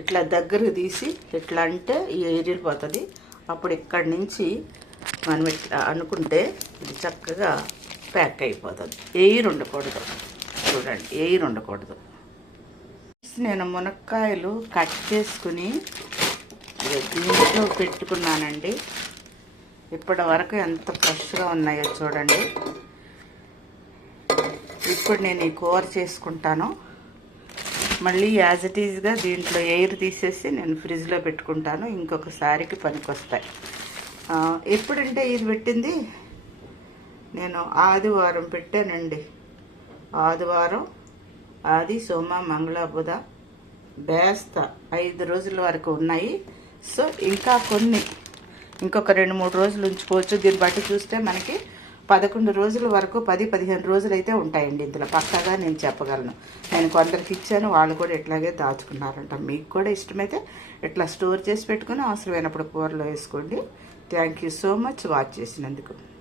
ఇట్లా దగ్గర తీసి ఇట్లా అంటే ఎగిరిపోతుంది అప్పుడు ఇక్కడి నుంచి మనం ఇట్లా అనుకుంటే ఇది చక్కగా ప్యాక్ అయిపోతుంది. ఎయిర్ ఉండకూడదు. చూడండి ఎయిర్ ఉండకూడదు. నేను మునక్కాయలు కట్ చేసుకుని దీంట్లో పెట్టుకున్నానండి. ఇప్పటి వరకు ఎంత ఫ్రెష్గా ఉన్నాయో చూడండి. ఇప్పుడు నేను ఈ కూర చేసుకుంటాను. మళ్ళీ యాజ్ ఇట్ ఈజ్గా దీంట్లో ఎయిర్ తీసేసి నేను ఫ్రిడ్జ్లో పెట్టుకుంటాను. ఇంకొకసారికి పనికొస్తాయి. వస్తాయి ఎప్పుడంటే ఇది పెట్టింది? నేను ఆదివారం పెట్టానండి. ఆదివారం ఆది సోమ మంగళ బుధ బేస్త ఐదు రోజుల వరకు ఉన్నాయి. సో ఇంకా కొన్ని. ఇంకొక రెండు మూడు రోజులు ఉంచుకోవచ్చు. దీన్ని బట్టి చూస్తే మనకి పదకొండు రోజుల వరకు పది పదిహేను రోజులు అయితే ఉంటాయండి ఇందులో. పక్కాగా నేను చెప్పగలను. నేను కొందరికి ఇచ్చాను వాళ్ళు కూడా ఇట్లాగే దాచుకున్నారంట. మీకు కూడా ఇష్టమైతే ఇట్లా స్టోర్ చేసి పెట్టుకుని అవసరమైనప్పుడు కూరలో వేసుకోండి. Thank you so much watch చేసినందుకు.